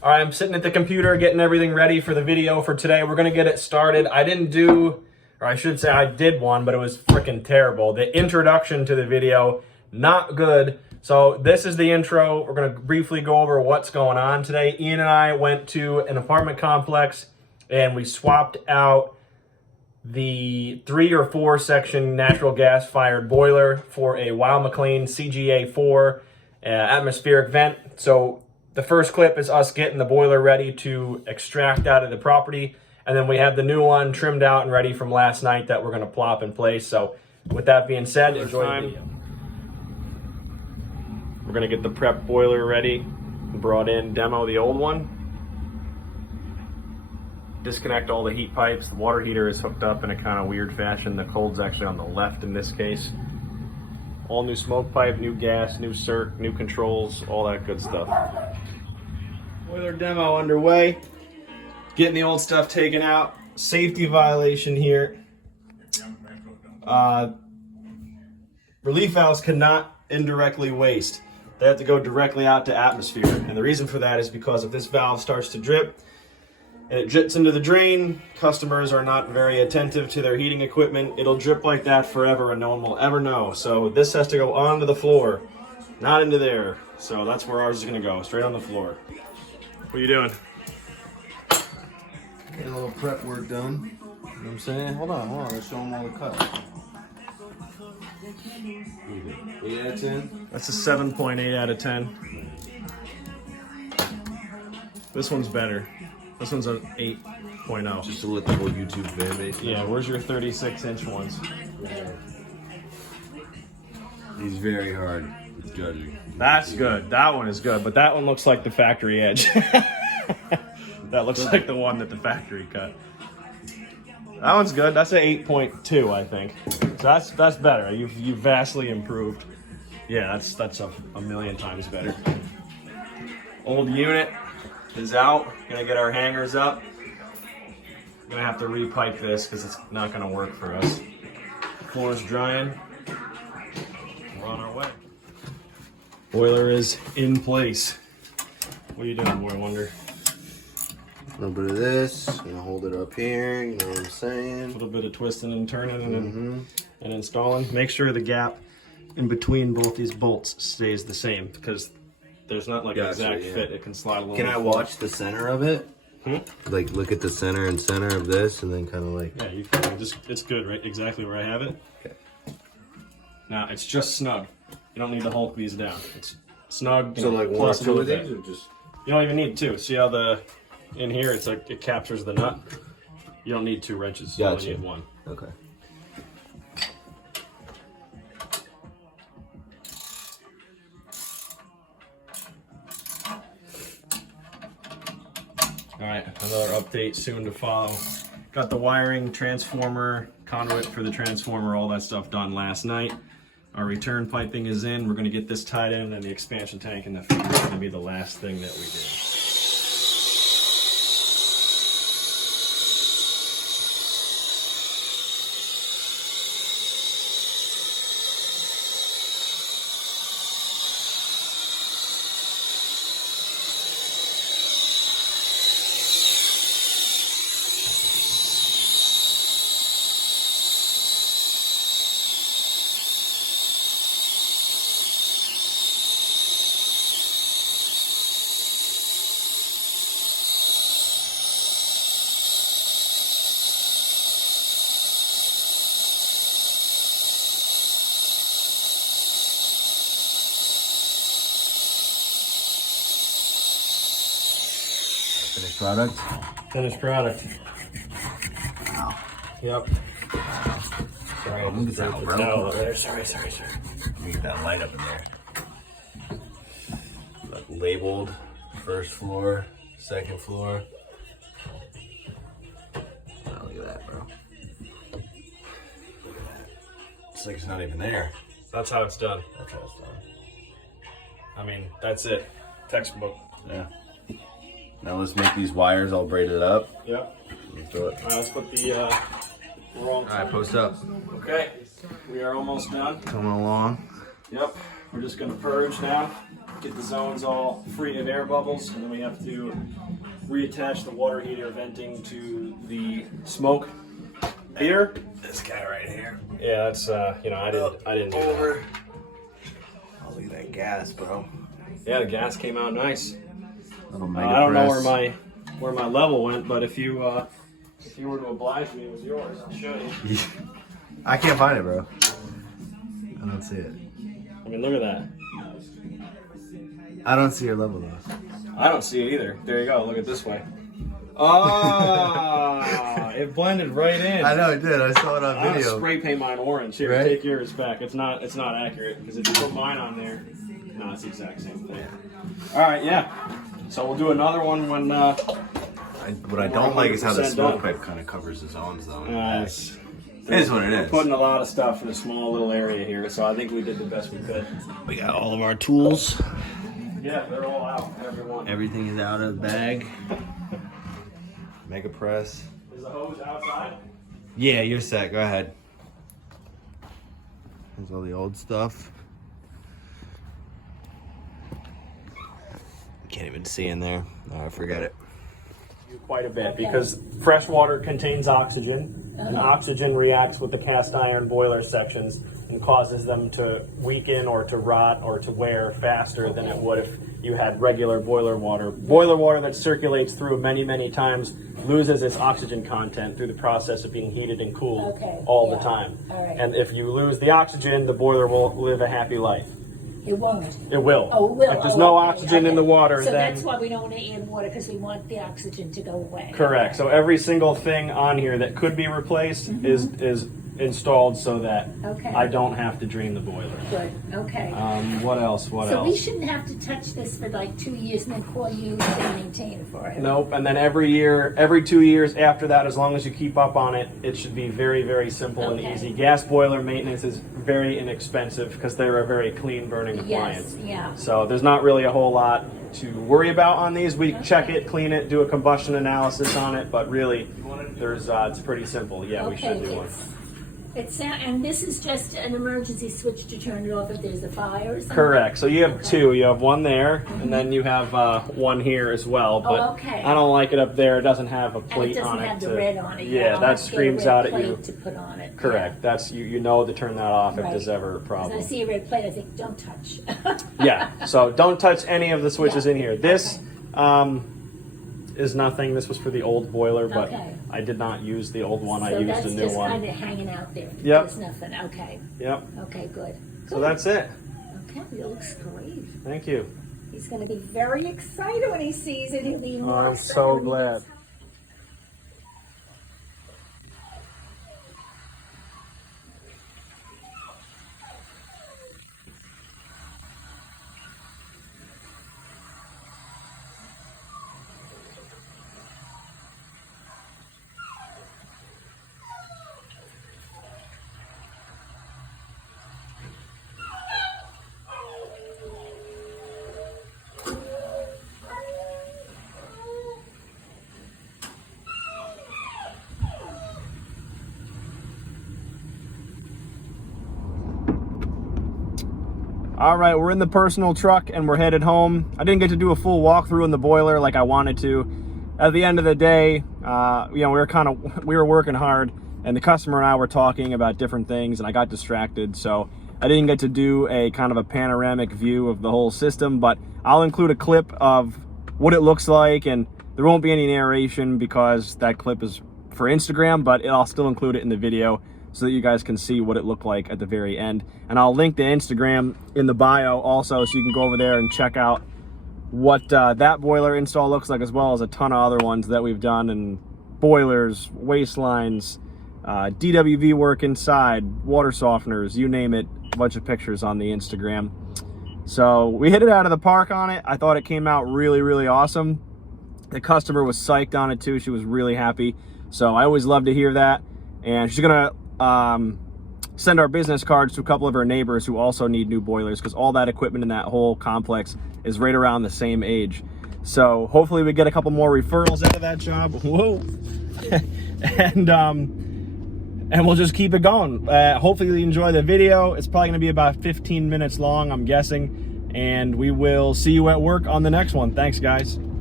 All right, I'm sitting at the computer getting everything ready for the video for today. We're gonna get it started. I didn't do, or I should say I did one, but it was freaking terrible. The introduction to the video, not good. So this is the intro. We're gonna briefly go over what's going on today. Ian and I went to an apartment complex and we swapped out the 3 or 4 section natural gas fired boiler for a Weil McLain CGA4 atmospheric vent. So the first clip is us getting the boiler ready to extract out of the property. And then we have the new one trimmed out and ready from last night that we're going to plop in place. So with that being said, enjoy the video. We're going to get the prep boiler ready. Brought in, demo the old one. Disconnect all the heat pipes. The water heater is hooked up in a kind of weird fashion. The cold's actually on the left in this case. All new smoke pipe, new gas, new circ, new controls, all that good stuff. Boiler demo underway. Getting the old stuff taken out. Safety violation here. Relief valves cannot indirectly waste. They have to go directly out to atmosphere. And the reason for that is because if this valve starts to drip and it drips into the drain, customers are not very attentive to their heating equipment. It'll drip like that forever and no one will ever know. So this has to go onto the floor, not into there. So that's where ours is gonna go, straight on the floor. What are you doing? Get a little prep work done. You know what I'm saying? Hold on. Let's show them all the cuts. 8 out of 10? That's a 7.8 out of 10. This one's better. This one's an 8.0. Just to let the whole YouTube fan base know. Yeah, where's your 36-inch ones? He's very hard with judging. That's good. That one is good, but that one looks like the factory edge. That looks like the one that the factory cut. That one's good. That's an 8.2, I think. So that's better. You've vastly improved. Yeah, that's a million times better. Old unit is out. Gonna get our hangers up. Gonna have to repipe this because it's not gonna work for us. Floor's drying. We're on our way. Boiler is in place. What are you doing, Boy Wonder? A little bit of this. Gonna hold it up here. You know what I'm A saying? little bit of twisting and turning and installing. Make sure the gap in between both these bolts stays the same because there's not like an exact fit. It can slide a little. Can I watch the center of it? Like look at the center and center of this and then kind of like... Yeah, you can just, it's good, right? Exactly where I have it. Okay. Now, it's just snug. You don't need to hulk these down. It's snug. So like one or two of these or just... You don't even need 2. See how in here, it's like it captures the nut? You don't need 2 wrenches. You only need 1. Okay. All right, another update soon to follow. Got the wiring, transformer, conduit for the transformer, all that stuff done last night. Our return piping is in. We're gonna get this tied in, and the expansion tank and the feeder is gonna be the last thing that we do. Finished product? Finished product. Wow. Yep. Sorry, I'm gonna get that Towel there. Sorry. Let me get that light up in there. Like labeled, first floor, second floor. Oh, look at that, bro. It's like it's not even there. That's how it's done. That's how it's done. I mean, that's it. Textbook. Yeah. Now let's make these wires all braided up. Yep. Let's do it. All right, let's put the wrong. All right, post up. Okay, we are almost done. Coming along. Yep, we're just gonna purge now. get the zones all free of air bubbles, and then we have to reattach the water heater venting to the smoke here. This guy right here. Yeah, that's I didn't do over. Oh, look at that gas, bro. Yeah, the gas came out nice. Little I don't know where my level went, but if you were to oblige me with yours, I'll show you. I can't find it, bro. I don't see it. I mean, look at that. I don't see your level though. I don't see it either. There you go. Look at this way. Oh, it blended right in. I know it did. I saw it on I'm video. gonna spray paint mine orange. Here, Right? take yours back. It's not accurate because if you put mine on there, no, it's the exact same thing. All right, yeah. So we'll do another one when. What I don't like is how the smoke pipe kind of covers the zones though. It is what it is. Putting a lot of stuff in a small little area here, so I think we did the best we could. We got all of our tools. Yeah, they're all out. Everyone. Everything is out of the bag. Mega press. Is the hose outside? Yeah, you're set. Go ahead. There's all the old stuff. Can't even see in there. Oh, forget it. Quite a bit because fresh water contains oxygen, and oxygen reacts with the cast iron boiler sections and causes them to weaken or to rot or to wear faster than it would if you had regular boiler water. Boiler water that circulates through many times loses its oxygen content through the process of being heated and cooled all the time. And if you lose the oxygen, the boiler will live a happy life. It won't. It will. Oh, it will. If there's no oxygen in the water, so then... that's why we don't want to add water, because we want the oxygen to go away. Correct. So every single thing on here that could be replaced is installed so that I don't have to drain the boiler. Good. Okay. What else? What so else? we shouldn't have to touch this for like 2 years and then call you to maintain it for it. Nope. And then every 2 years after that, as long as you keep up on it, it should be very simple and easy. Gas boiler maintenance is very inexpensive because they're a very clean burning appliance. Yes. Yeah. So there's not really a whole lot to worry about on these. We check it, clean it, do a combustion analysis on it, but really, there's it's pretty simple. Yeah, we should do one. And this is just an emergency switch to turn it off if there's a fire or something? Correct. So you have two. You have one there, and then you have one here as well. But I don't like it up there. It doesn't have a plate on it. And it doesn't have the red on it. Yeah, that screams out at you. To put on it. Correct. Yeah. That's you know to turn that off if there's ever a problem. I see a red plate, I think, don't touch. Yeah. So don't touch any of the switches in here. This is nothing. This was for the old boiler, but I did not use the old one. So I used a new one. that's just kind of hanging out there. Yep. There's nothing. Okay. Yep. Okay, good. So that's it. Okay, it looks great. Thank you. He's going to be very excited when he sees it. He'll be more I'm excited so when he glad. gets home. All right, we're in the personal truck and we're headed home. I didn't get to do a full walkthrough in the boiler like I wanted to. At the end of the day, we were working hard, and the customer and I were talking about different things, and I got distracted, so I didn't get to do a kind of a panoramic view of the whole system. But I'll include a clip of what it looks like, and there won't be any narration because that clip is for Instagram, but I'll still include it in the video so that you guys can see what it looked like at the very end. And I'll link the Instagram in the bio also, so you can go over there and check out what that boiler install looks like, as well as a ton of other ones that we've done, and boilers, waistlines, DWV work inside, water softeners, you name it, a bunch of pictures on the Instagram. So we hit it out of the park on it. I thought it came out really awesome. The customer was psyched on it too. She was really happy. So I always love to hear that. And she's gonna send our business cards to a couple of her neighbors who also need new boilers, because all that equipment in that whole complex is right around the same age. So hopefully we get a couple more referrals out of that job. Whoa. and we'll just keep it going. Hopefully you enjoy the video. It's probably gonna be about 15 minutes long, I'm guessing. and we will see you at work on the next one. Thanks, guys.